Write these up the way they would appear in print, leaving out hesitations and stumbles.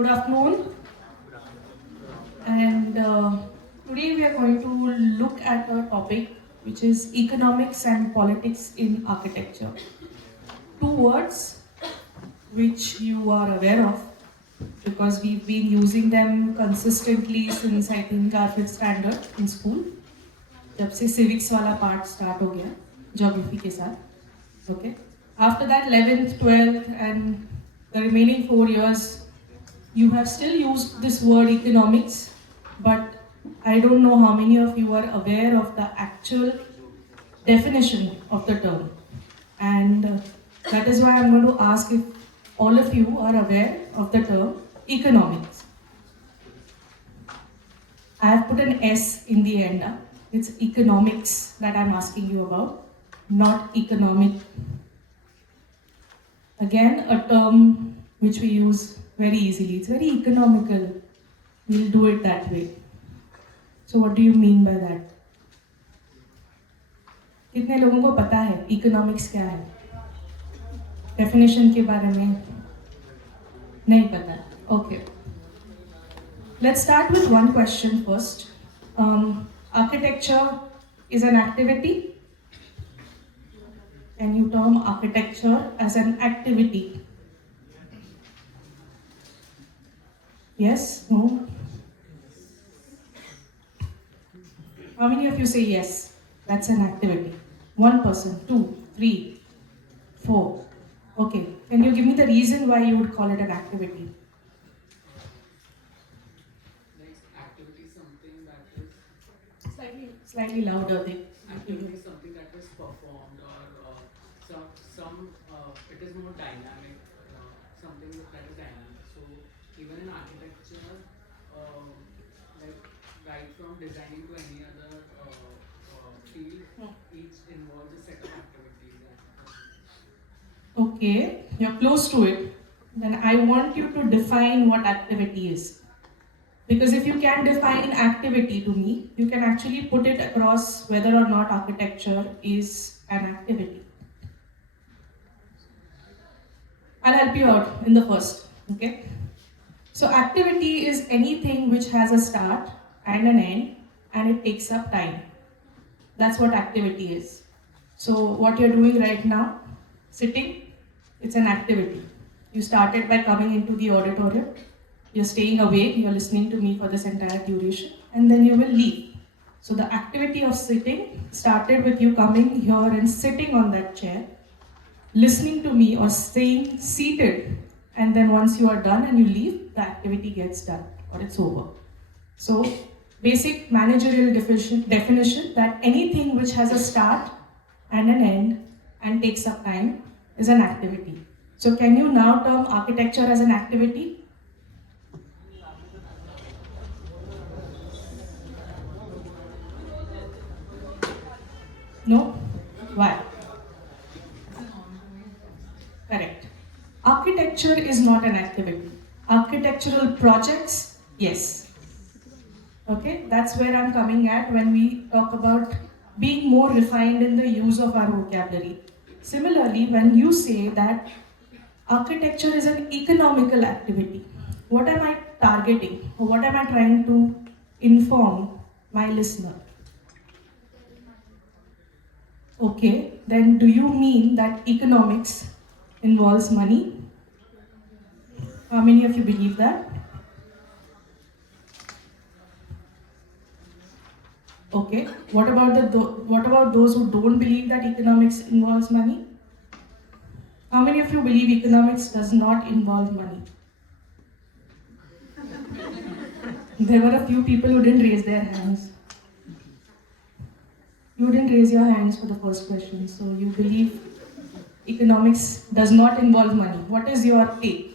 Good afternoon, and today we are going to look at a topic which is economics and politics in architecture. Two words which you are aware of because we've been using them consistently since I think our 5th standard in school. जब से civics वाला part start हो गया, geography के साथ, okay. After that 11th, 12th and the remaining 4 years, you have still used this word economics, but I don't know how many of you are aware of the actual definition of the term. And that is why I'm going to ask if all of you are aware of the term economics. I have put an S in the end. It's economics that I'm asking you about, not economic. Again, a term which we use very easily. It's very economical. We'll do it that way. So what do you mean by that? कितने लोगों को पता है economics क्या है? Definition के बारे में नहीं पता. Okay. Let's start with one question first. Architecture is an activity. And you term architecture as an activity. Yes? No? How many of you say yes? That's an activity. One person, 2, 3, 4. Okay. Can you give me the reason why you would call it an activity? Activity is something that is Slightly louder. activity is something that is performed or it is more dynamic, something that is dynamic. So even in architecture, like right from designing to any other field, each involves a set of activities. Okay, you're close to it. Then I want you to define what activity is. Because if you can define activity to me, you can actually put it across whether or not architecture is an activity. I'll help you out in the first, okay? So activity is anything which has a start and an end and it takes up time. That's what activity is. So what you're doing right now, sitting, it's an activity. You started by coming into the auditorium. You're staying awake, you're listening to me for this entire duration, and then you will leave. So the activity of sitting started with you coming here and sitting on that chair, listening to me or staying seated, and then once you are done and you leave, the activity gets done or it's over. So basic managerial definition that anything which has a start and an end and takes up time is an activity. So can you now term architecture as an activity? No? Why? Correct. Architecture is not an activity. Architectural projects, yes. Okay, that's where I'm coming at when we talk about being more refined in the use of our vocabulary. Similarly, when you say that architecture is an economical activity, what am I targeting or what am I trying to inform my listener? Okay, then do you mean that economics involves money? How many of you believe that? Okay, what about those who don't believe that economics involves money? How many of you believe economics does not involve money? There were a few people who didn't raise their hands. You didn't raise your hands for the first question, so you believe economics does not involve money. What is your take?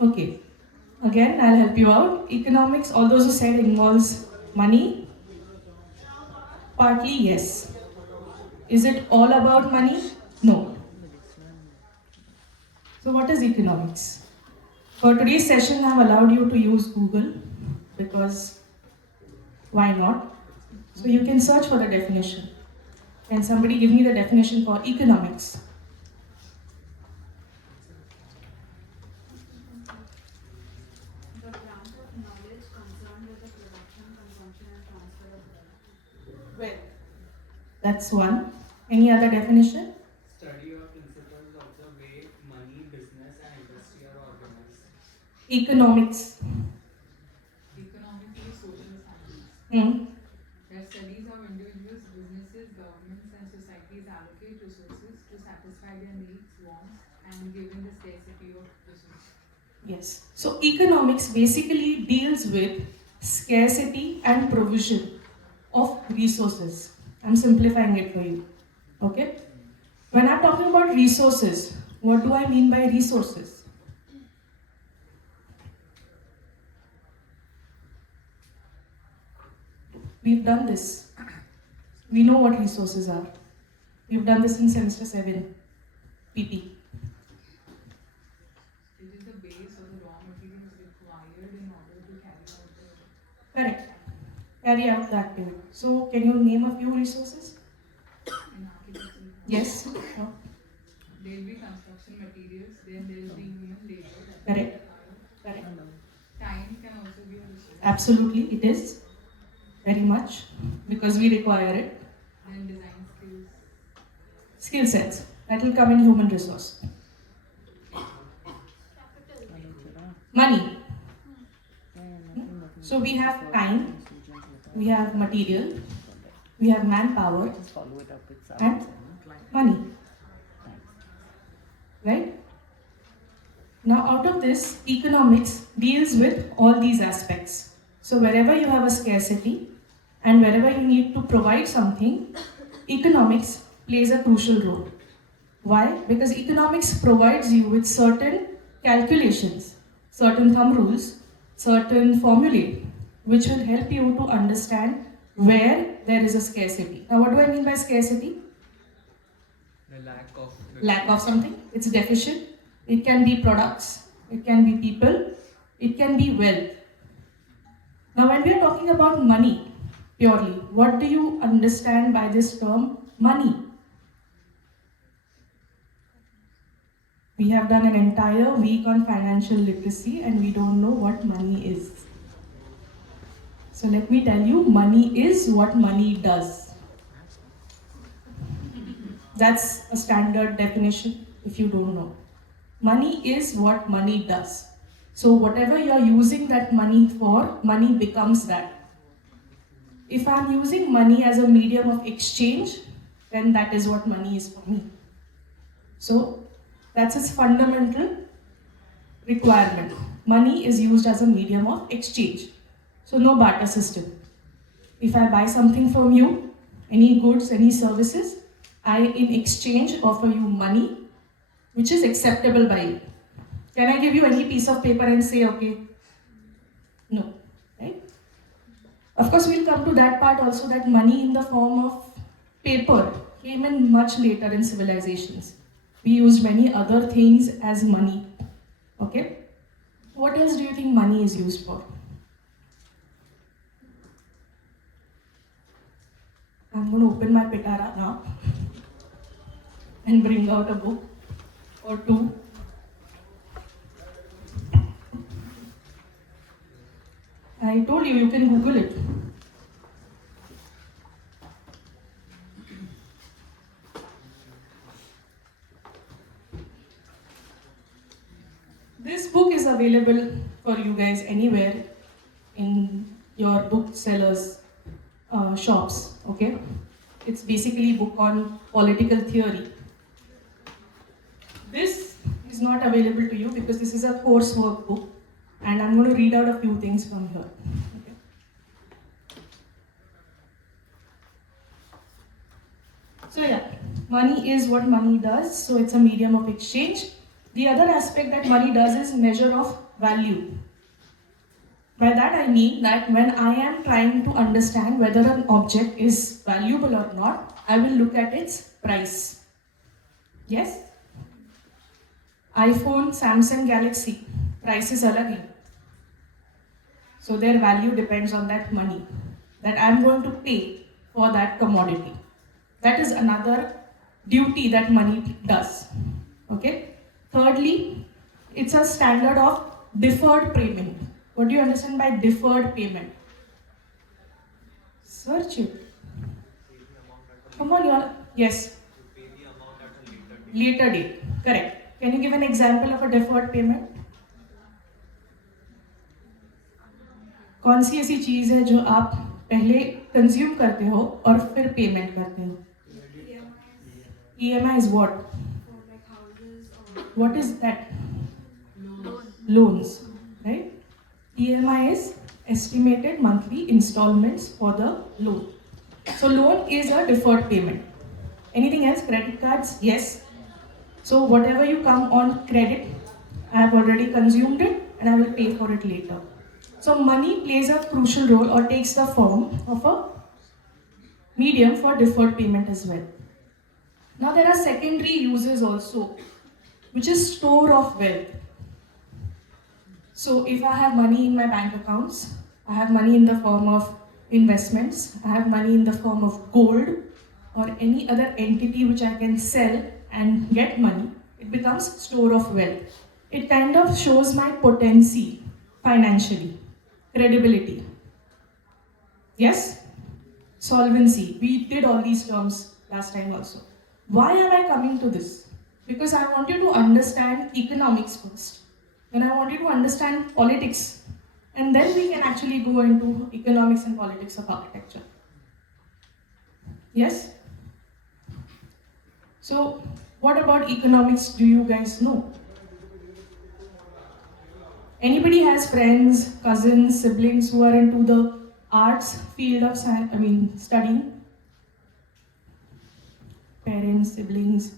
Okay, again, I'll help you out. Economics, all those who said involves money, partly yes. Is it all about money? No. So what is economics? For today's session, I've allowed you to use Google because why not? So you can search for the definition. Can somebody give me the definition for economics? Well, that's one. Any other definition? Study or principles of the way money, business, and industry are organized. Economics. Economics is social science Hmm. that studies how individuals, businesses, governments, and societies allocate resources to satisfy their needs, wants, and given the scarcity of resources. Yes. So economics basically deals with scarcity and provision of resources. I'm simplifying it for you. Okay? When I'm talking about resources, what do I mean by resources? We've done this. We know what resources are. We've done this in semester 7, PP. It is the base or the raw materials required in order to carry out the Correct. Carry out the activity. So, can you name a few resources? in architecture. Yes. Sure. There will be construction materials, then there will be human labor. Correct. Correct. Time can also be a resource. Absolutely, it is. Very much. Because we require it. Then design skills. Skill sets. That will come in human resource. Money. So we have time, we have material, we have manpower, and money. Right? Now, out of this, economics deals with all these aspects. So, wherever you have a scarcity and wherever you need to provide something, economics plays a crucial role. Why? Because economics provides you with certain calculations, certain thumb rules, certain formulae, which will help you to understand where there is a scarcity. Now, what do I mean by scarcity? The Lack of something. It's deficient. It can be products, it can be people, it can be wealth. Now, when we are talking about money purely, what do you understand by this term money? We have done an entire week on financial literacy and we don't know what money is. So let me tell you, money is what money does. That's a standard definition if you don't know. Money is what money does. So whatever you're using that money for, money becomes that. If I'm using money as a medium of exchange, then that is what money is for me. So that's its fundamental requirement. Money is used as a medium of exchange. So no barter system. If I buy something from you, any goods, any services, I in exchange offer you money, which is acceptable by you. Can I give you any piece of paper and say, okay? No, right? Of course, we'll come to that part also, that money in the form of paper came in much later in civilizations. We used many other things as money, okay? What else do you think money is used for? I'm going to open my pitara now and bring out a book or two. I told you can Google it. This book is available for you guys anywhere in your booksellers' shops, okay? It's basically a book on political theory. This is not available to you because this is a coursework book and I'm going to read out a few things from here. Okay. So yeah, money is what money does, so it's a medium of exchange. The other aspect that money does is measure of value. By that I mean that when I am trying to understand whether an object is valuable or not, I will look at its price. Yes? iPhone, Samsung Galaxy, price is alag hai. So their value depends on that money that I am going to pay for that commodity. That is another duty that money does. Okay? Thirdly, it's a standard of deferred payment. What do you understand by deferred payment? Search it. Come on, y'all. Yes. To pay the amount at a later date. Later date. Correct. Can you give an example of a deferred payment? कौन सी ऐसी चीज़ है जो आप पहले consume करते हो और फिर पेमेंट करते हो? EMI is what? For like houses or What is that? loans. Loans, right? EMI is estimated monthly installments for the loan. So loan is a deferred payment. Anything else? Credit cards? Yes. So whatever you come on credit, I have already consumed it and I will pay for it later. So money plays a crucial role or takes the form of a medium for deferred payment as well. Now there are secondary uses also, which is store of wealth. So if I have money in my bank accounts, I have money in the form of investments, I have money in the form of gold or any other entity which I can sell and get money, it becomes store of wealth. It kind of shows my potency financially, credibility. Yes? Solvency. We did all these terms last time also. Why am I coming to this? Because I want you to understand economics first. Then I want you to understand politics. And then we can actually go into economics and politics of architecture. Yes? So, what about economics do you guys know? Anybody has friends, cousins, siblings who are into the arts field of studying? Parents, siblings.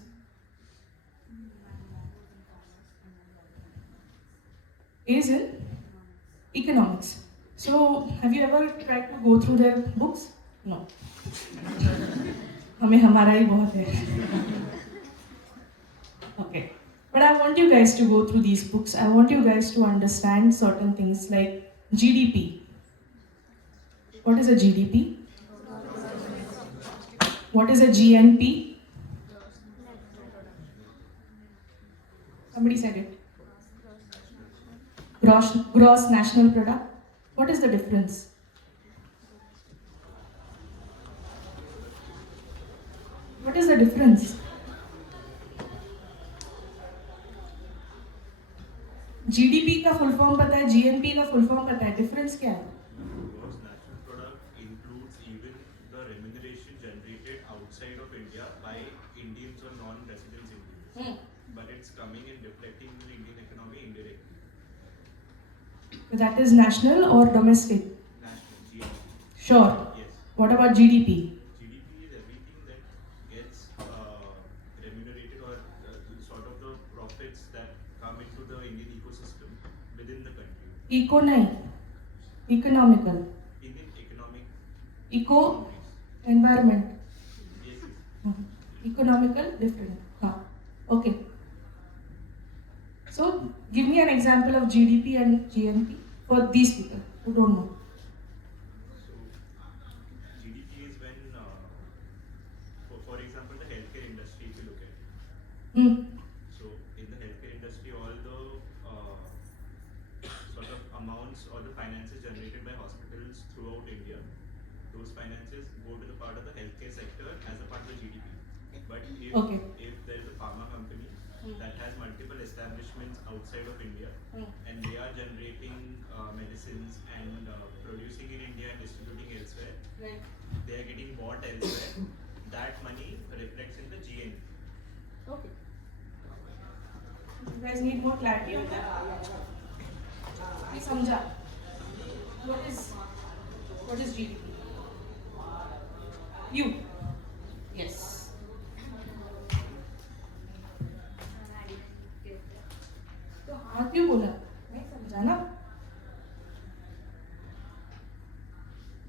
Is in economics. So, have you ever tried to go through their books? No. हमें हमारा ही बहुत है. Okay. But I want you guys to go through these books. I want you guys to understand certain things like GDP. What is a GDP? What is a GNP? Somebody said it. Gross national product. What is the difference? What is the difference? GDP का full form पता है, GNP का full form पता है, difference क्या है? Gross national product includes even the remuneration generated outside of India by Indians or non-resident Indians. But it's coming and reflecting in the Indian economy indirectly. That is national or domestic? National, GNP. Sure. Yes. What about GDP? GDP is everything that gets remunerated or sort of the profits that come into the Indian ecosystem within the country. Eco नहीं, economical. Indian economic Eco, boundaries. environment. Yes, yes. Economical, different. Okay. So, give me an example of GDP and GNP for these people who don't know. So, GDP is when, for example, the healthcare industry, if you look at it. So, in the healthcare industry, all the sort of amounts or the finances generated by hospitals throughout India, those finances go to the part of the healthcare sector as a part of the GDP. But if there is a pharma company that has multiple establishments outside of India and they are generating medicines and producing in India and distributing elsewhere, Right. they are getting bought elsewhere, that money reflects in the GNP. Okay. You guys need more clarity on that? I समझा. What is GDP? You. Yes. तो हाँ क्यों बोला? नहीं समझा ना?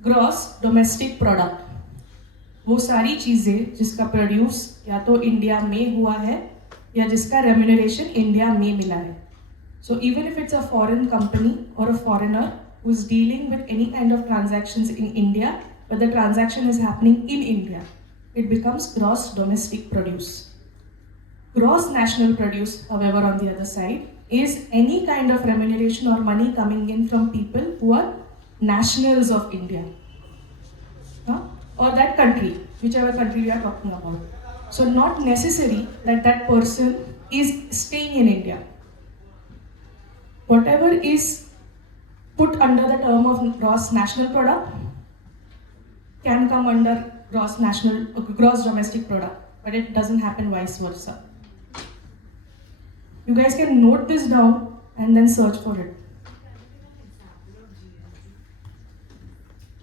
Gross domestic product, वो सारी चीजें जिसका प्रोड्यूस या तो इंडिया में हुआ है या जिसका रेम्यूनरेशन इंडिया में मिला है. So even if it's a foreign company or a foreigner who is dealing with any kind of transactions in India, but the transaction is happening in India, it becomes gross domestic produce. Gross national produce, however, on the other side, is any kind of remuneration or money coming in from people who are nationals of India or that country. whichever country we are talking about. So not necessary that that person is staying in India. Whatever is put under the term of gross national product can come under gross domestic product, but it doesn't happen vice versa. You guys can note this down and then search for it.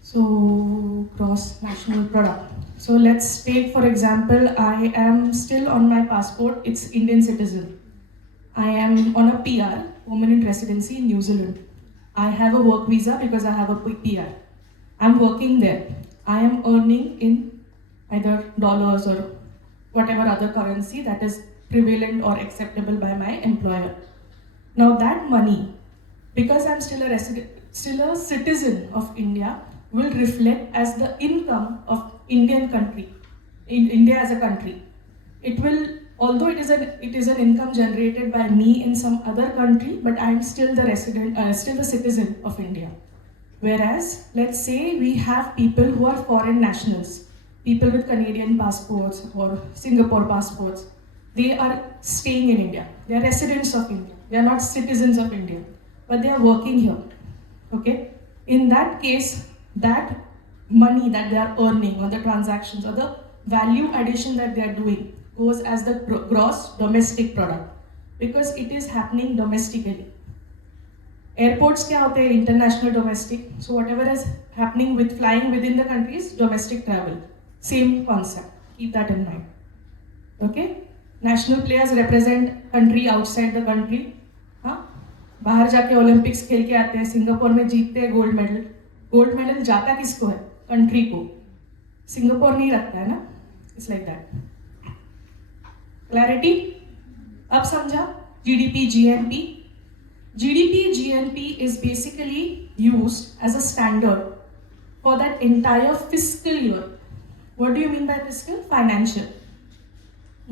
So, gross national product. So let's take, for example, I am still on my passport, it's Indian citizen. I am on a PR, permanent residency in New Zealand. I have a work visa because I have a PR. I'm working there. I am earning in either dollars or whatever other currency that is prevalent or acceptable by my employer. Now that money, because I'm still a citizen of India, will reflect as the income of Indian country, in India as a country. It will, although it is an income generated by me in some other country, but I'm still still the citizen of India. Whereas, let's say we have people who are foreign nationals, people with Canadian passports or Singapore passports. They are staying in India. They are residents of India. They are not citizens of India, but they are working here. Okay? In that case, that money that they are earning or the transactions or the value addition that they are doing goes as the gross domestic product because it is happening domestically. Airports क्या होते हैं? International domestic. So whatever is happening with flying within the country is domestic travel. Same concept. Keep that in mind. Okay? National players represent country outside the country. हाँ? बाहर जाके Olympics खेल के आते हैं, सिंगापुर में जीतते हैं गोल्ड मेडल. गोल्ड मेडल जाता किसको है? कंट्री को. सिंगापुर नहीं रखता है ना? It's like that. Clarity? अब समझा? GDP, GNP. GDP, GNP is basically used as a standard for that entire fiscal year. What do you mean by fiscal? Financial.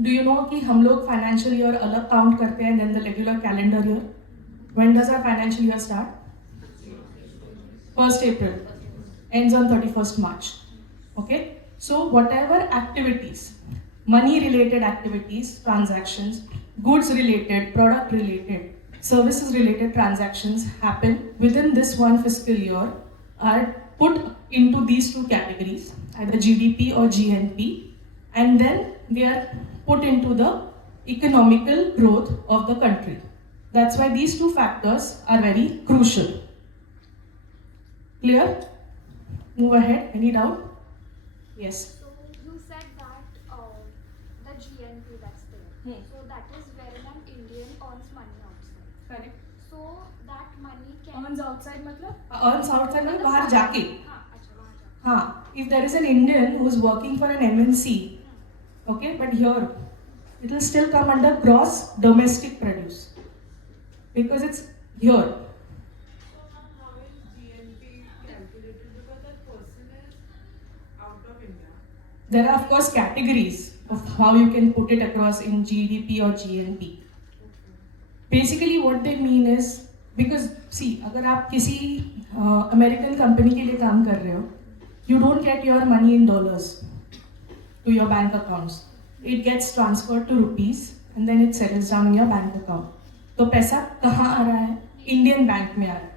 Do you know कि हम लोग financial year अलग count करते हैं than the regular calendar year? When does our financial year start? 1st April. Ends on 31st March. Okay? So whatever activities, money related activities, transactions, goods related, product related, services related transactions happen within this one fiscal year are put into these two categories, either GDP or GNP, and then they are put into the economical growth of the country. That's why these two factors are very crucial. Clear? Move ahead. Any doubt? Yes. So you said that the GNP that's there. So that is wherein an Indian earns money outside. Correct. So that money can Earns outside मतलब? Earns outside मतलब बाहर जाके. हाँ, अच्छा वहाँ जाके. हाँ. If there is an Indian who is working for an MNC, okay, but here it will still come under gross domestic produce because it's here. How is GNP calculated because that person is out of India? There are of course categories of how you can put it across in GDP or GNP. Basically what they mean is, because see, अगर आप किसी American company के लिए काम कर रहे हो, you don't get your money in dollars to your bank accounts. It gets transferred to rupees and then it settles down in your bank account. तो पैसा कहाँ आ रहा है? Indian bank में आ रहा है.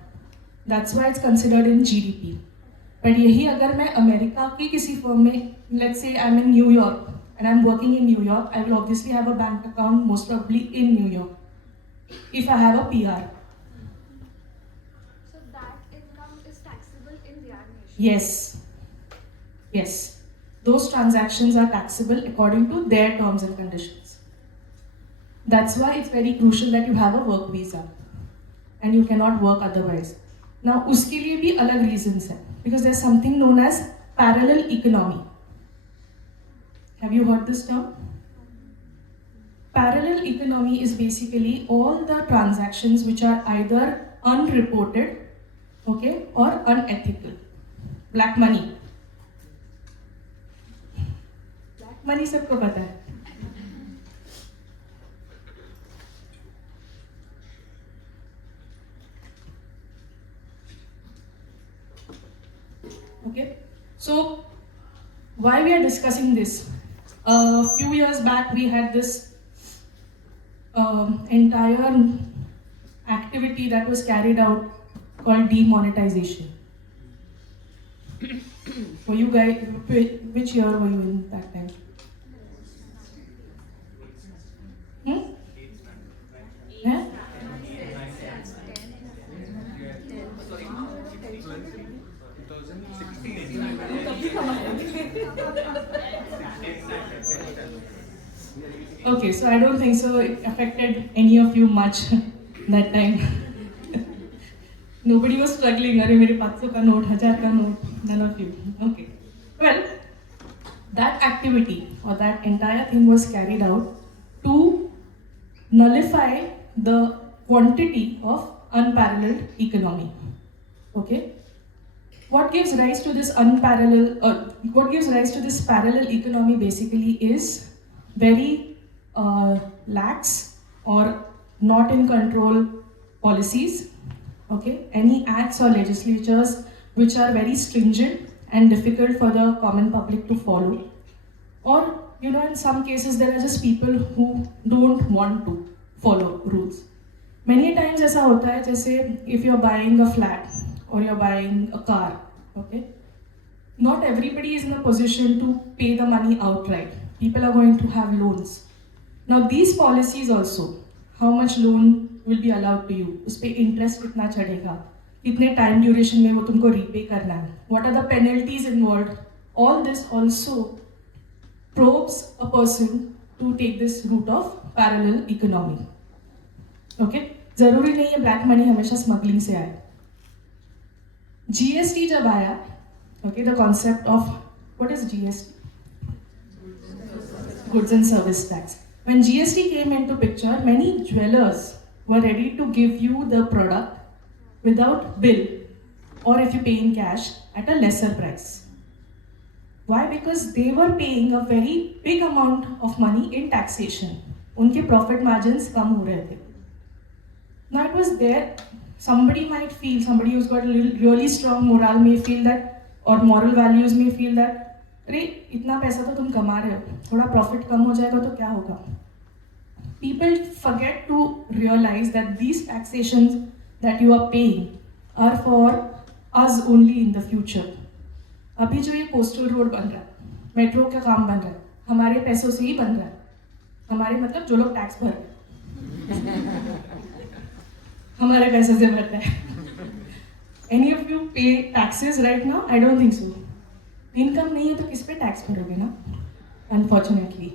That's why it's considered in GDP. But यही अगर मैं अमेरिका की किसी firm में, let's say I'm in New York and I'm working in New York, I will obviously have a bank account most probably in New York if I have a PR. So that income is taxable in their nation. Yes. Yes. Those transactions are taxable according to their terms and conditions. That's why it's very crucial that you have a work visa and you cannot work otherwise. Now, उसके लिए भी अलग reasons हैं because there's something known as parallel economy. Have you heard this term? Parallel economy is basically all the transactions which are either unreported, okay, or unethical. Black money. Black money सबको पता है. Okay, so why we are discussing this? A few years back, we had this entire activity that was carried out called demonetization. Were you guys, which year were you in that time? Hmm? Yeah? Okay, so I don't think so it affected any of you much that time. Nobody was struggling, अरे मेरे 500 का note, 1000 का note, none of you. Okay. Well, that activity or that entire thing was carried out to nullify the quantity of unparalleled economy. Okay. What gives rise to this parallel economy basically is very lax or not in control policies. Okay, any acts or legislatures which are very stringent and difficult for the common public to follow, or in some cases there are just people who don't want to follow rules. Many times ऐसा होता है जैसे if you're buying a flat or you're buying a car, okay, not everybody is in a position to pay the money outright. People are going to have loans. Now these policies also, how much loan will be allowed to you, उस पे interest कितना चढ़ेगा, कितने time duration में वो तुमको repay करना है, what are the penalties involved, all this also probes a person to take this route of parallel economy. Okay, जरूरी नहीं है black money हमेशा smuggling से आए. GST जब आया, okay, the concept of what is GST? Goods and Service Tax. When GST came into picture, many jewelers were ready to give you the product without bill, or if you pay in cash at a lesser price. Why? Because they were paying a very big amount of money in taxation. उनके profit margins कम हो रहे थे. Now it was there. Somebody might feel, somebody who's got a really strong morale may feel that, or moral values may feel that, अरे इतना पैसा तो तुम कमा रहे हो, थोड़ा profit कम हो जाएगा तो क्या होगा? People forget to realize that these taxations that you are paying are for us only in the future. अभी जो ये कोस्टल रोड बन रहा है, मेट्रो का काम बन रहा है, हमारे पैसों से ही बन रहा है. हमारे मतलब जो लोग टैक्स भर रहे हैं हमारे पैसों से भर रहा है. Any of you pay taxes right now? I don't think so. Income नहीं है तो किस पे टैक्स भरोगे ना? Unfortunately.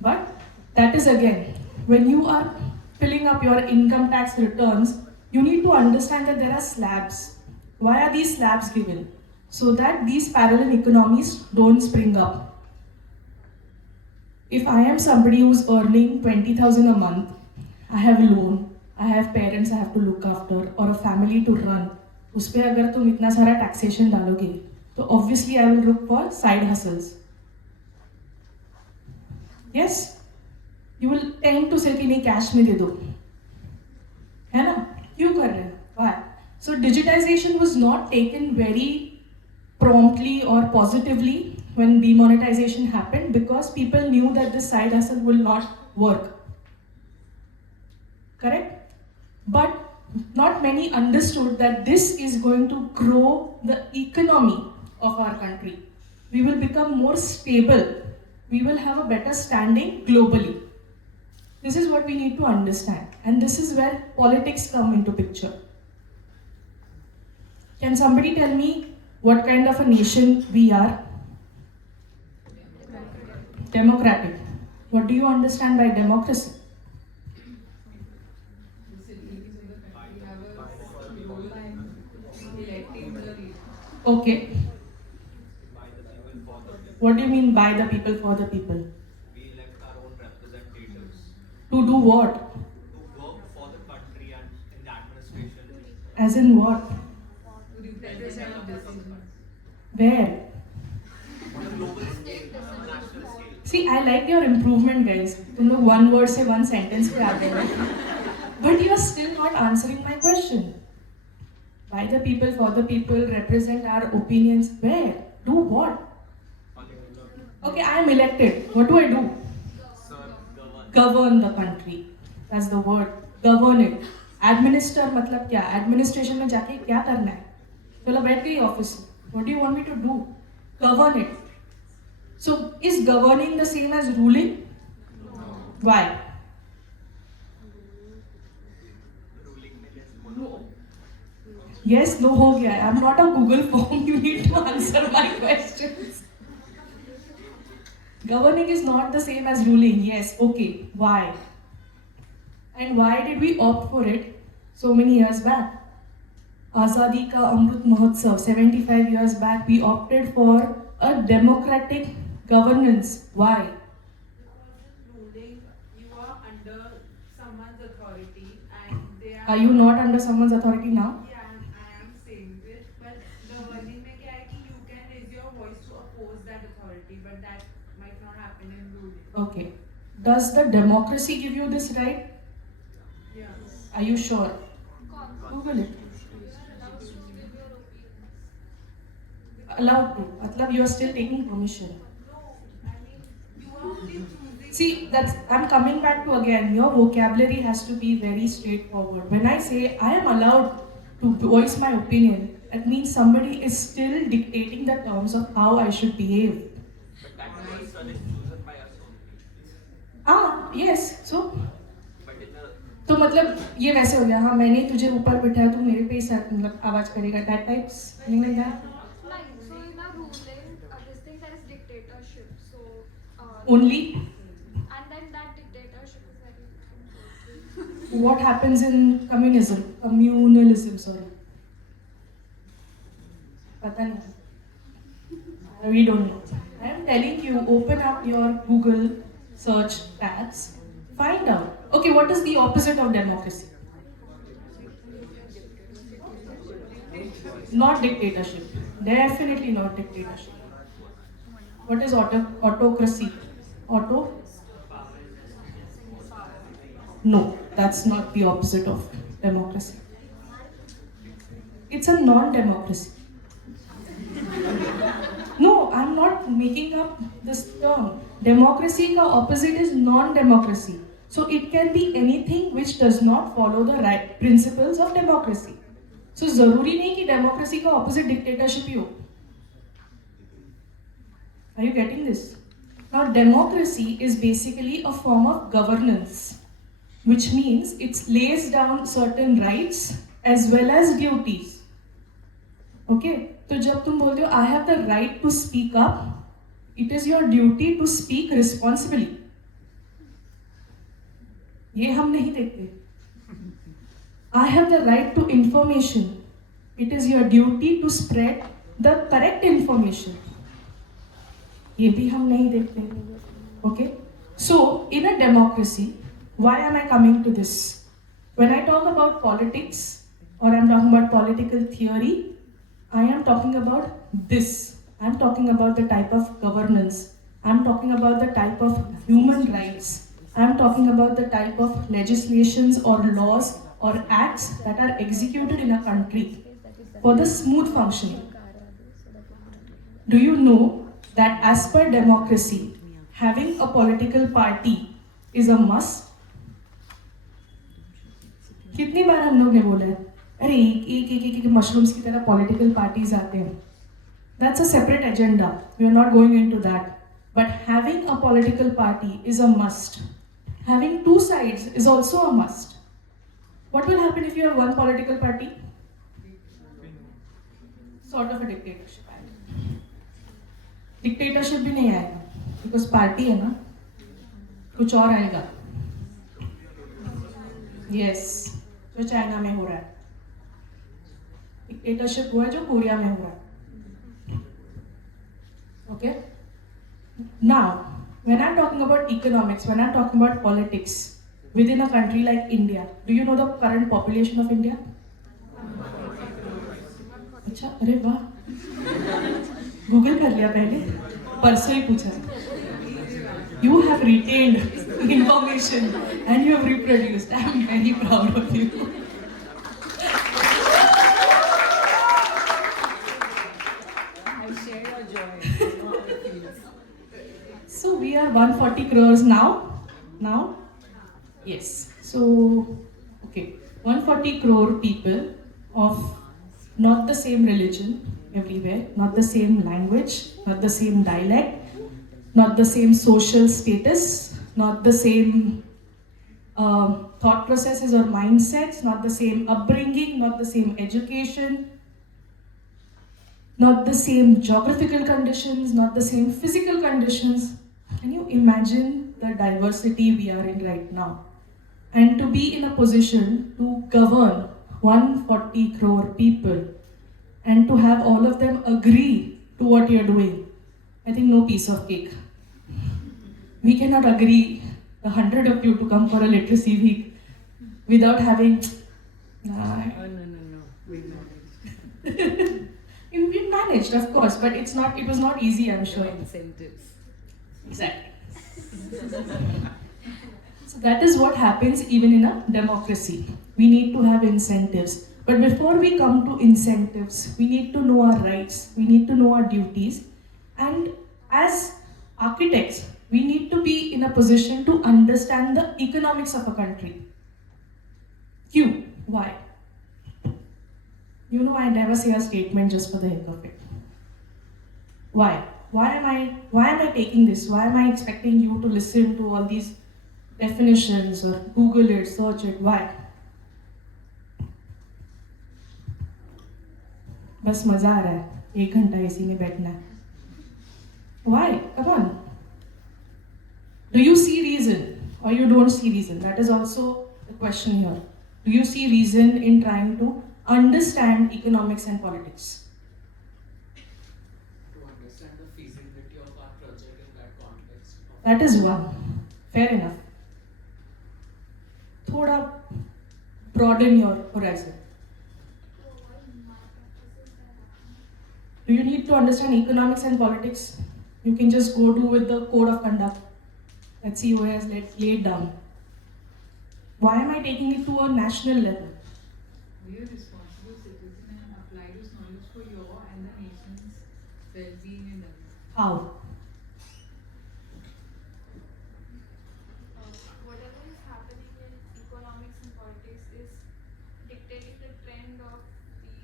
But that is again, when you are filling up your income tax returns, you need to understand that there are slabs. Why are these slabs given? So that these parallel economies don't spring up. If I am somebody who's earning 20,000 a month, I have a loan, I have parents I have to look after, or a family to run, उस पे अगर तुम इतना सारा taxation डालोगे, तो obviously I will look for side hustles. Yes? You will tend to say कि नहीं cash में दे दो, है ना? क्यों कर रहे हैं? Why? So digitization was not taken very promptly or positively when demonetization happened, because people knew that this side hustle will not work. Correct? But not many understood that this is going to grow the economy of our country. We will become more stable. We will have a better standing globally. This is what we need to understand. And this is where politics come into picture. Can somebody tell me what kind of a nation we are? Democratic. What do you understand by democracy? Okay. What do you mean by the people, for the people? We elect our own representatives To do what? to work for the country and in the administration. As in what? To represent decisions. Where? On a global scale, on a national scale. See, I like your improvement, guys. तुम लोग one word से one sentence पे आते हो. But you are still not answering my question. By the people, for the people, represent our opinions. Where? Do what? On the Okay, I am elected. What do I do? Govern the country. That's the word. Govern it. Administer मतलब क्या? Administration में जाके क्या करना है? चलो बैठ गई ऑफिस में. What do you want me to do? Govern it. So is governing the same as ruling? Why? Yes, no हो गया है. I'm not a Google form. You need to answer my questions. Governing is not the same as ruling. Yes, okay. Why? And why did we opt for it so many years back? Azadi Ka Amrit Mahotsav, 75 years back, we opted for a democratic governance. Why? Ruling, you are under someone's authority and they Are you not under someone's authority now? Yeah, I am saying this, but governing में क्या है कि you can raise your voice to oppose that authority, but that might not happen in ruling. Okay. Does the democracy give you this right? Yeah. Are you sure? Google it. Allowed to. मतलब you are still taking permission. No, I mean, you are only choosing. See, I'm coming back to again, your vocabulary has to be very straightforward. When I say I am allowed to voice my opinion, it means somebody is still dictating the terms of how I should behave. But that person is chosen by us only. Yes, so But in the तो मतलब ये वैसे हो गया, हाँ मैंने तुझे ऊपर बिठाया तू मेरे पे ही मतलब आवाज करेगा, that types नहीं like that? Like, so in a ruling, this thing there is dictatorship. So, Only and then that dictatorship is very. what happens in communalism, sorry. पता नहीं. We don't know. I am telling you, open up your Google search tabs, find out. Okay, what is the opposite of democracy? Not dictatorship. Definitely not dictatorship. What is autocracy? No, that's not the opposite of democracy. It's a non-democracy. No, I'm not making up this term. Democracy ka opposite is non-democracy. So it can be anything which does not follow the right principles of democracy. So जरूरी नहीं कि democracy का opposite dictatorship ही हो. Are you getting this? Now democracy is basically a form of governance, which means it lays down certain rights as well as duties. Okay? तो जब तुम बोलते हो I have the right to speak up, it is your duty to speak responsibly. ये हम नहीं देखते. I have the right to information. It is your duty to spread the correct information. ये भी हम नहीं देखते. Okay? So, in a democracy, why am I coming to this? When I talk about politics or I'm talking about political theory, I am talking about this. I'm talking about the type of governance. I'm talking about the type of human rights. I'm talking about the type of legislations or laws or acts that are executed in a country for the smooth functioning. Do you know that as per democracy, having a political party is a must? कितनी बार हम लोग ने बोला है अरे एक mushrooms की तरह पॉलिटिकल पार्टीज आते हैं. That's a separate agenda. We are not going into that. But having a political party is a must. Having two sides is also a must. What will happen if you have one political party? Sort of a dictatorship. Dictatorship भी नहीं आएगा because party है ना, कुछ और आएगा. Yes, जो China में हो रहा है. डिक्टेटरशिप हुआ है जो कोरिया में हुआ है. Okay? Now, when I'm talking about economics, when I'm talking about politics within a country like India, do you know the current population of India? अच्छा, अरे वाह, गूगल कर लिया पहले, परसों ही पूछा. You have retained information and you have reproduced. I am very proud of you. I share your joy in all the fields. So we are 140 crores now. Now? Yes. So, okay. 140 crore people of not the same religion everywhere, not the same language, not the same dialect, not the same social status, not the same thought processes or mindsets, not the same upbringing, not the same education, not the same geographical conditions, not the same physical conditions. Can you imagine the diversity we are in right now? And to be in a position to govern 140 crore people and to have all of them agree to what you're doing, I think no piece of cake. We cannot agree the 100 of you to come for a literacy week without having. No. We managed. We managed, of course, but it's not. It was not easy, I'm sure. Incentives. Exactly. So that is what happens even in a democracy. We need to have incentives. But before we come to incentives, we need to know our rights, we need to know our duties. And as architects, we need to be in a position to understand the economics of a country. Q. Why? You know, I never say a statement just for the heck of it. Why? Why am I taking this? Why am I expecting you to listen to all these definitions or Google it, search it? Why? बस मजा आ रहा है, 1 घंटा इसी में बैठना है. Why? Come on. Do you see reason or you don't see reason? That is also the question here. Do you see reason in trying to understand economics and politics? To understand the feasibility of our project in that context. That is one. Fair enough. Thoda broaden your horizon. Do you need to understand economics and politics? You can just go do with the code of conduct that CEO has laid down. Why am I taking it to a national level? Be a responsible citizen and apply this knowledge for your and the nation's well-being and development. How? Whatever is happening in economics and politics is dictating the trend of the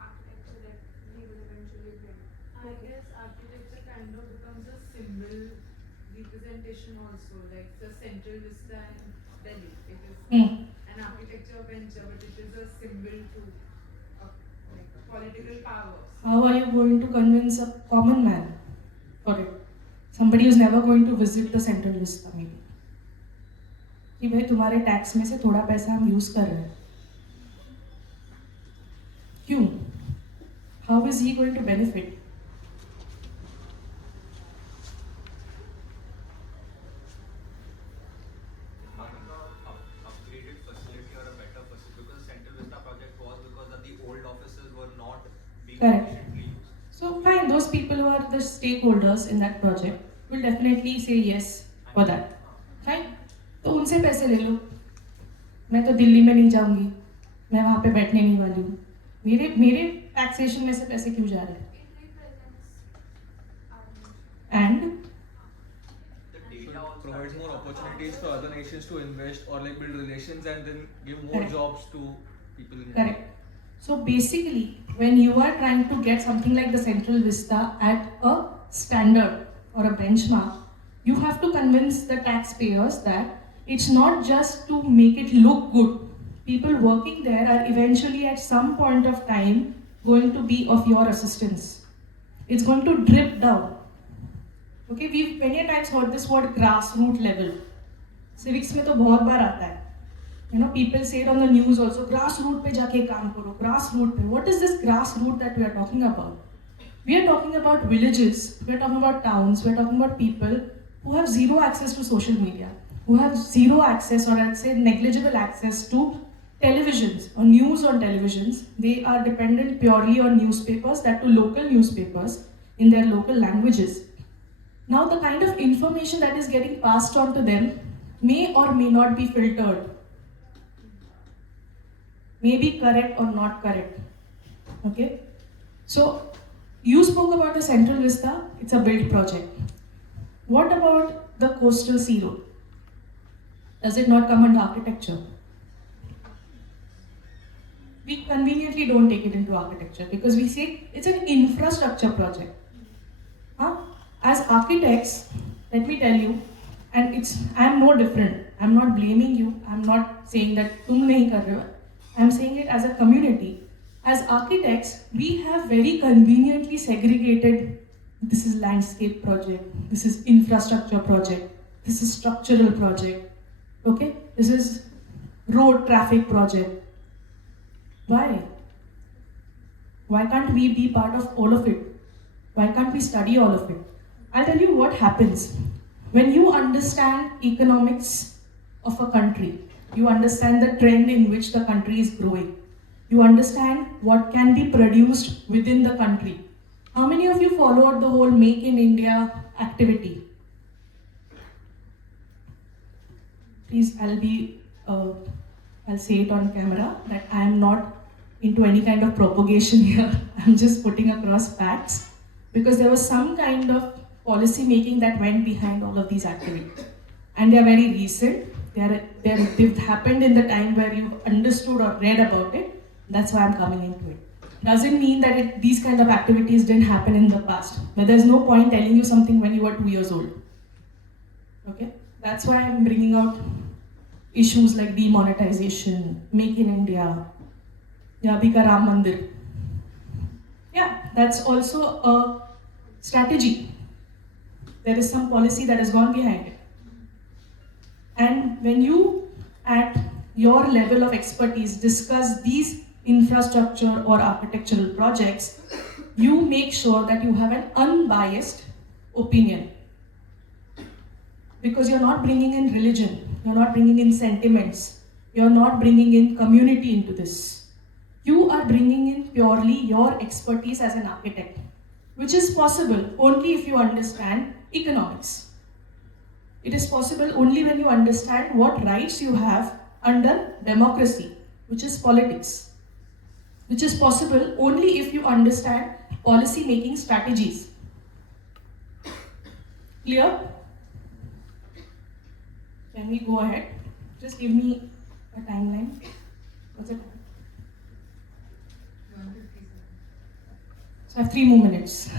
architecture that we will eventually build. I guess architecture kind of becomes a symbol representation also, like the central vista in Delhi. It is an architecture venture, but it is a symbol to like political power. How are you going to convince a common man for it? Somebody who's never going to visit the central vista maybe. कि भाई तुम्हारे tax में से थोड़ा पैसा हम use कर रहे हैं. क्यों? How is he going to benefit? Upgraded facility or a better facility, because the Central Vista project was because of the old offices were not being Correct. efficiently used. So fine, those people who are the stakeholders in that project will definitely say yes for that. Fine. तो उनसे पैसे ले लो. मैं तो दिल्ली में नहीं जाऊंगी, मैं वहाँ पे बैठने नहीं वाली हूँ. मेरे टैक्सेशन में से पैसे क्यों जा रहे हैं? It represents our nation. And The data also Provides more opportunities for other nations to invest or like build relations and then give more Correct. jobs to people in correct. So basically, when you are trying to get something like the Central Vista at a standard or a benchmark, you have to convince the taxpayers that it's not just to make it look good. People working there are eventually at some point of time going to be of your assistance. It's going to drip down. Okay, we've many times heard this word grassroots level. Civics में तो बहुत बार आता है. You know, people say it on the news also, grassroots पे जाके काम करो, grassroots पे. What is this grassroots that we are talking about? We are talking about villages, we are talking about towns, we are talking about people who have zero access to social media, who have zero access or I'd say negligible access to televisions or news on televisions. They are dependent purely on newspapers, that to local newspapers in their local languages. Now the kind of information that is getting passed on to them may or may not be filtered. May be correct or not correct. Okay? So, you spoke about the Central Vista, it's a build project. What about the coastal sea road? Does it not come under architecture? We conveniently don't take it into architecture because we say it's an infrastructure project. Huh? As architects, let me tell you, and I'm no different. I'm not blaming you. I'm not saying that tum nahi kar rahe ho. I'm saying it as a community. As architects, we have very conveniently segregated. This is landscape project. This is infrastructure project. This is structural project. Okay? This is road traffic project. Why? Why can't we be part of all of it? Why can't we study all of it? I'll tell you what happens. When you understand economics of a country, you understand the trend in which the country is growing. You understand what can be produced within the country. How many of you followed the whole Make in India activity? Please, I'll say it on camera that I am not into any kind of propagation here. I'm just putting across facts because there was some kind of policy making that went behind all of these activities. And they are very recent. They've happened in the time where you understood or read about it. That's why I'm coming into it. Doesn't mean that these kind of activities didn't happen in the past. But there's no point telling you something when you were 2 years old. Okay? That's why I'm bringing out issues like demonetization, Make in India, Yabika Ram Mandir. Yeah, that's also a strategy. There is some policy that has gone behind it. And when you, at your level of expertise, discuss these infrastructure or architectural projects, you make sure that you have an unbiased opinion. Because you're not bringing in religion, you're not bringing in sentiments, you're not bringing in community into this. You are bringing in purely your expertise as an architect, which is possible only if you understand economics. It is possible only when you understand what rights you have under democracy, which is politics. Which is possible only if you understand policy making strategies. Clear? Can we go ahead? Just give me a timeline. What's the time? 157. So I have 3 more minutes.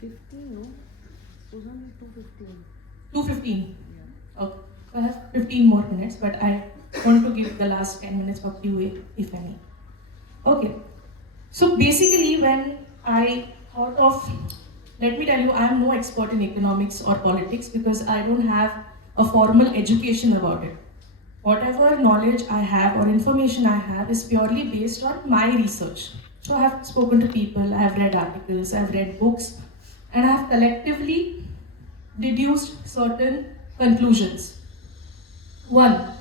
15, no? It was only 2:15. 2:15. Yeah. Okay. So I have 15 more minutes, but I want to give the last 10 minutes for QA, if any. Okay. So basically, when I thought of, let me tell you, I am no expert in economics or politics because I don't have a formal education about it. Whatever knowledge I have or information I have is purely based on my research. So I have spoken to people, I have read articles, I have read books, and I have collectively deduced certain conclusions. One,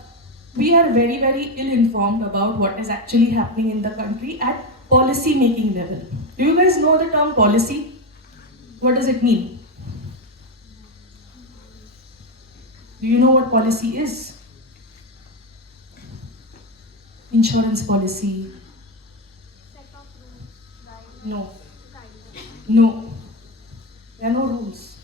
we are very, very ill-informed about what is actually happening in the country at policy making level. Do you guys know the term policy? What does it mean? Do you know what policy is? Insurance policy? Set of rules, guidelines, No. guidelines. No. There are no rules.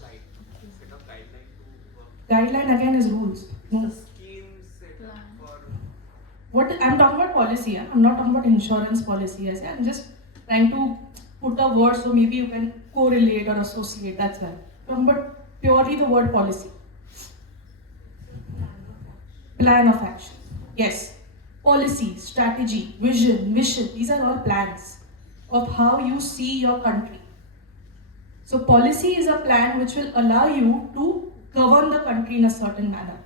Set of guideline to work. Guideline again is rules. No. Scheme set up for. What I'm talking about policy, yeah? I'm not talking about insurance policy. Yes, yeah? I'm just trying to put a word so maybe you can correlate or associate. That's why. I'm talking about purely the word policy. Plan of action. Yes. Policy, strategy, vision, mission. These are all plans of how you see your country. So policy is a plan which will allow you to govern the country in a certain manner.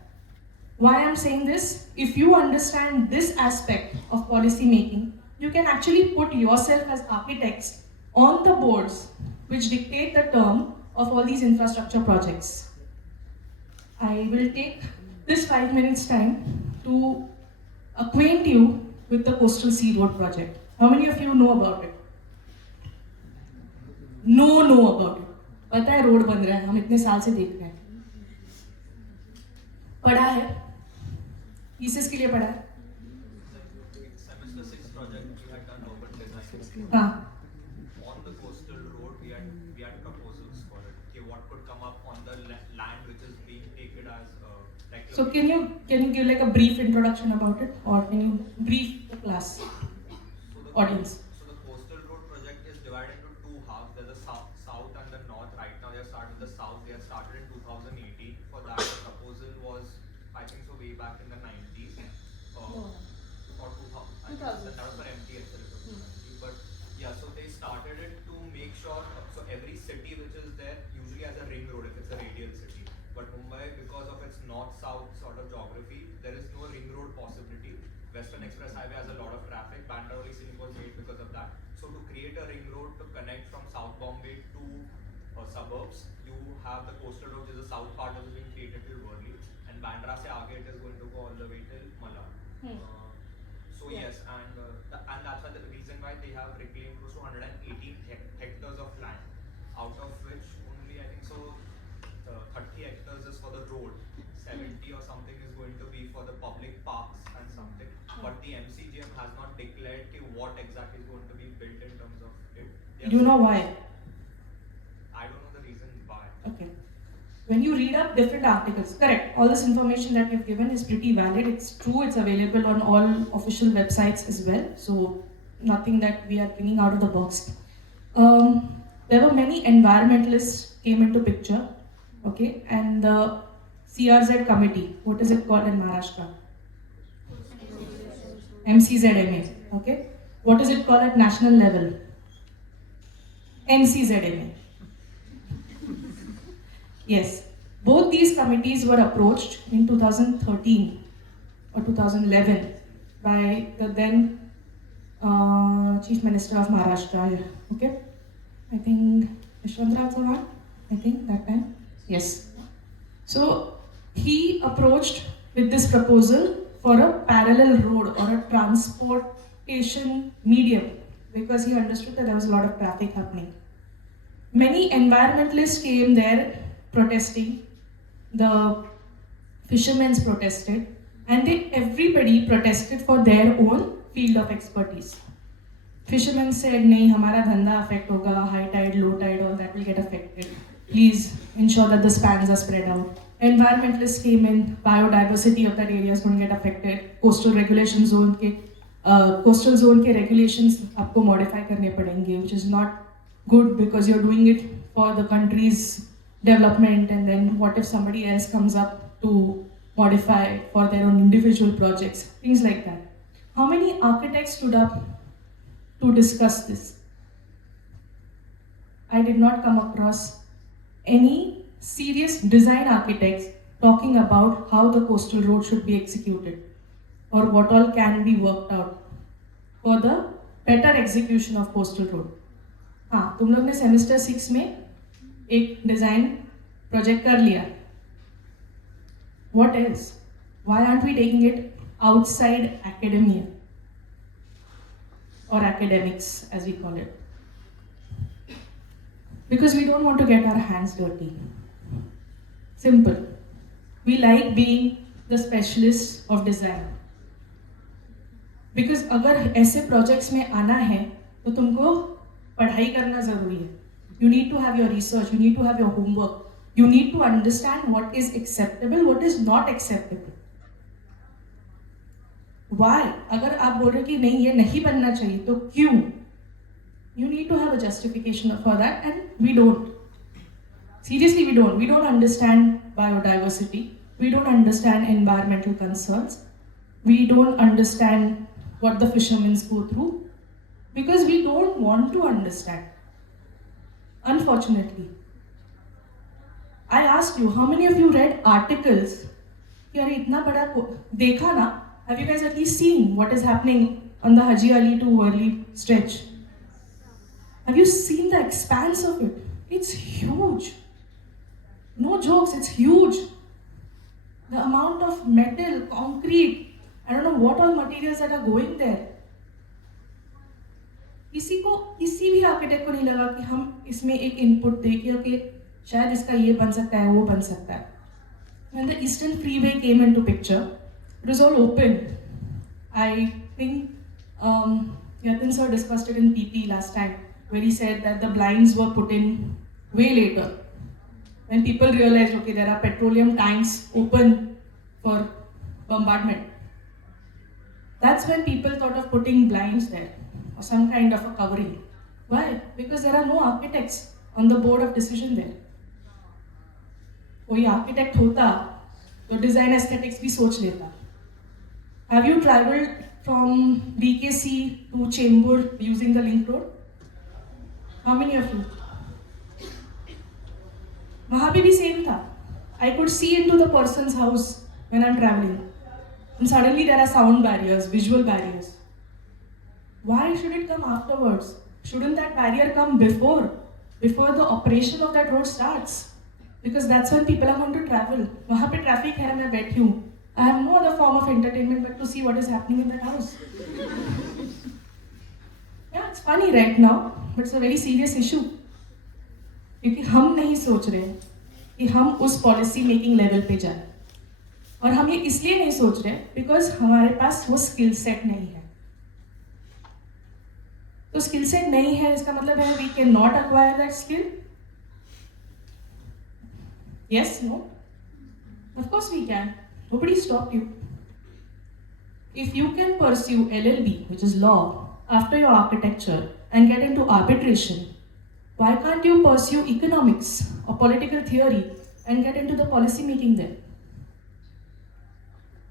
Why I'm saying this? If you understand this aspect of policy making, you can actually put yourself as architects on the boards which dictate the term of all these infrastructure projects. I will take this 5 minutes time to acquaint you with the Coastal Sea Road project. How many of you know about it? know about it. पता है road बन रहा है, हम इतने साल से देख रहे हैं. पढ़ा है, पीसेस के लिए पढ़ा है. Semester 6 project we had done urban design. हाँ. On the coastal road we had proposals for it. come up on the land which is being taken as reclamation. So can you give like a brief introduction about it, or can you brief the class audience? So the coastal road project is divided into two halves. There's the south and the north. Right now they have started the south. They have started in 2018. For that the proposal was, I think so, way back in the 90s. Or 2000. That was for MTH. But yeah, so they started it to make sure, so every city which is there usually has a ring road if it's a radial city. But Mumbai, because of its north-south sort of geography, there is no ring road possibility. Western Express Highway has a lot of traffic. Bandra Link was made because of that. So to create a ring road to connect from South Bombay to suburbs, you have the coastal road, which is the south part that is being created till Worli, and Bandra se aage it is going to go all the way till Malad. So yes, and that's why the reason why they have reclaimed close to 118 hectares of land, out of which only I think so 30 hectares is for the road, 70 or something is going to be for the public parks and something. But the MCGM has not declared what exactly is going to be built in terms of it. Do you know why? I don't know the reason why. Okay. When you read up different articles, correct, all this information that you've given is pretty valid. It's true, it's available on all official websites as well. So nothing that we are bringing out of the box. There were many environmentalists came into picture, okay, and the CRZ committee, what is it called in Maharashtra? MCZMA, okay. What is it called at national level? NCZMA. Yes, both these committees were approached in 2013 or 2011 by the then Chief Minister of Maharashtra, okay? I think Yashwantrao Chavan, I think that time, yes. So he approached with this proposal for a parallel road or a transportation medium because he understood that there was a lot of traffic happening. Many environmentalists came there protesting, the fishermen protested, and everybody protested for their own field of expertise. Fishermen said, nahi, hamara dhanda affect hoga, high tide, low tide, all that will get affected. Please ensure that the spans are spread out. Environmentalists came in, biodiversity of that area is going to get affected. Coastal regulation zone coastal zone ke regulations aapko modify karne padenge, which is not good because you're doing it for the country's development, and then what if somebody else comes up to modify for their own individual projects, things like that. How many architects stood up to discuss this? I did not come across any serious design architects talking about how the coastal road should be executed or what all can be worked out for the better execution of coastal road. हाँ, तुम लोग ने semester 6 में एक design project कर लिया. What else? Why aren't we taking it outside academia or academics as we call it? Because we don't want to get our hands dirty. Simple. We like being the specialists of design. Because अगर ऐसे projects में आना है तो तुमको पढ़ाई करना जरूरी है. You need to have your research, you need to have your homework, you need to understand what is acceptable, what is not acceptable. Why? अगर आप बोल रहे कि नहीं ये नहीं बनना चाहिए तो क्यों? You need to have a justification for that, and we don't. Seriously, we don't. We don't understand biodiversity. We don't understand environmental concerns. We don't understand what the fishermen go through because we don't want to understand. Unfortunately. I asked you, how many of you read articles? यार इतना बड़ा देखा ना? Have you guys at least seen what is happening on the Haji Ali to Worli stretch? Have you seen the expanse of it? It's huge. No jokes, it's huge. The amount of metal, concrete, I don't know what all materials that are going there. किसी भी architect को नहीं लगा कि हम इसमें एक input दें कि शायद इसका ये बन सकता है, वो बन सकता है. When the Eastern Freeway came into picture, it was all open. I think Yatin sir discussed it in PP last time, where he said that the blinds were put in way later. When people realized, okay, there are petroleum tanks open for bombardment. That's when people thought of putting blinds there or some kind of a covering. Why? Because there are no architects on the board of decision there. कोई architect होता तो design aesthetics भी सोच लेता. Have you travelled from BKC to Chembur using the link road? How many of you? वहाँ पे भी same था. I could see into the person's house when I'm traveling. And suddenly there are sound barriers, visual barriers. Why should it come afterwards? Shouldn't that barrier come before the operation of that road starts? Because that's when people are going to travel. वहाँ पे traffic है, मैं बैठी हूँ. I have no other form of entertainment but to see what is happening in that house. Yeah, it's funny right now, but it's a very serious issue. क्योंकि हम नहीं सोच रहे कि हम उस पॉलिसी मेकिंग लेवल पे जाए. और हम ये इसलिए नहीं सोच रहे बिकॉज हमारे पास वो स्किल सेट नहीं है. तो स्किल सेट नहीं है इसका मतलब है we can not acquire that skill. Yes, no? Of course we can. Nobody stopped you. If you can pursue LLB, which is law, after your architecture and get into arbitration, why can't you pursue economics or political theory and get into the policy making there?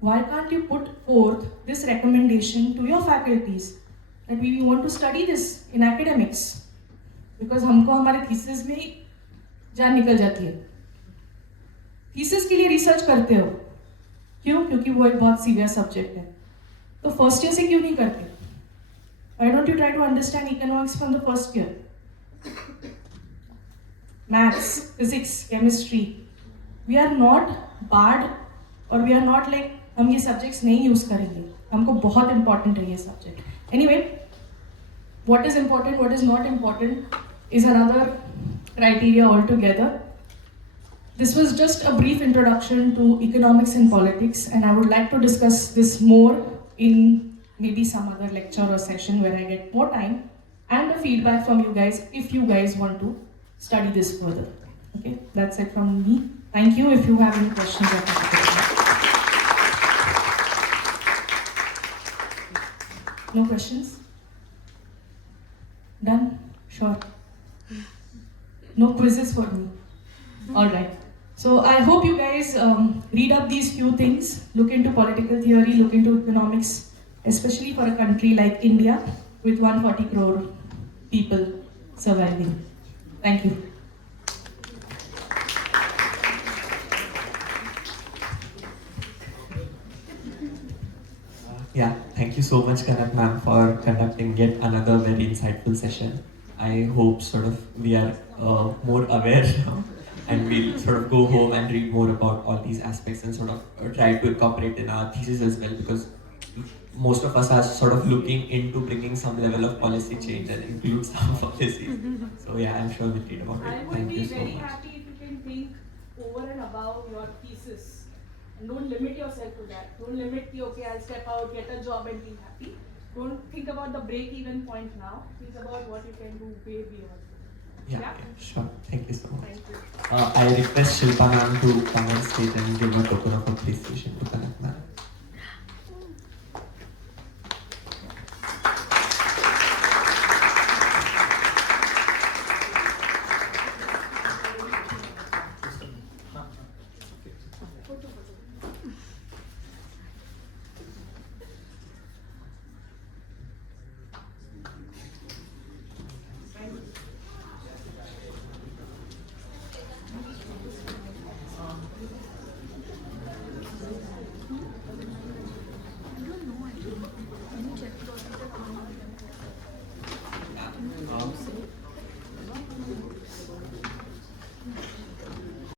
Why can't you put forth this recommendation to your faculties that we want to study this in academics? Because हमको हमारे thesis में जान निकल जाती है. Thesis के लिए research करते हो क्यों? क्योंकि वो एक बहुत सीवियर सब्जेक्ट है. तो फर्स्ट ईयर से क्यों नहीं करते? Why don't you try to understand economics from the first year? Maths, physics, chemistry, we are not bored और वी आर नॉट लाइक हम ये सब्जेक्ट्स नहीं यूज करेंगे. हमको बहुत इंपॉर्टेंट है ये subject. Anyway, what is important, what is not important is another criteria all together. This was just a brief introduction to economics and politics, and I would like to discuss this more in maybe some other lecture or session where I get more time and the feedback from you guys if you guys want to study this further. Okay, that's it from me. Thank you. If you have any questions, I can No questions? Done? Sure. No quizzes for me. All right. So I hope you guys read up these few things, look into political theory, look into economics, especially for a country like India with 140 crore people surviving. Thank you. Yeah, thank you so much, Kanak ma'am, for conducting yet another very insightful session. I hope sort of we are more aware now. And we'll sort of go home and read more about all these aspects and sort of try to incorporate in our thesis as well, because most of us are sort of looking into bringing some level of policy change and include some policies. So yeah, I'm sure we'll read about it. I would Thank be you so very much. happy if you can think over and above your thesis. And don't limit yourself to that. Don't limit the, okay, I'll step out, get a job and be happy. Don't think about the break-even point now. Think about what you can do way beyond. Yeah, sure. Thank you so much. Thank you. I request Shilpa ma'am to come on stage and give a token of appreciation to Kanak.